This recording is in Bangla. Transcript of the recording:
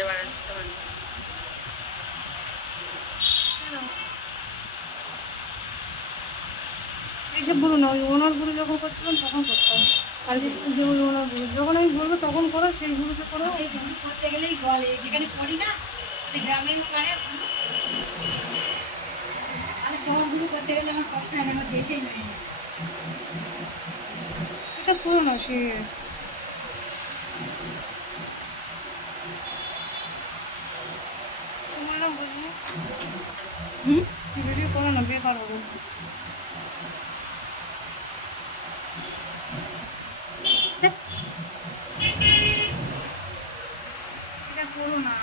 এবার আসছে মানে এইসব বলো না, ওই ওনার গুলো যখন করছিলাম তখন করতাম। আর যে ওই ওনার গুলো যখন আমি বলবো তখন করো, সেই গুলোতে করো। এই গুলো করতে গেলেই বলে, যেখানে করি না গ্রামেও করে, আর তোমার গুলো করতে গেলে আমার কষ্ট হয় না, আমার দেশেই নেয় না। এটা করো না, সে বললাম বুঝলি। ভিডিও করো না, বেকার হবে। এটা করো না।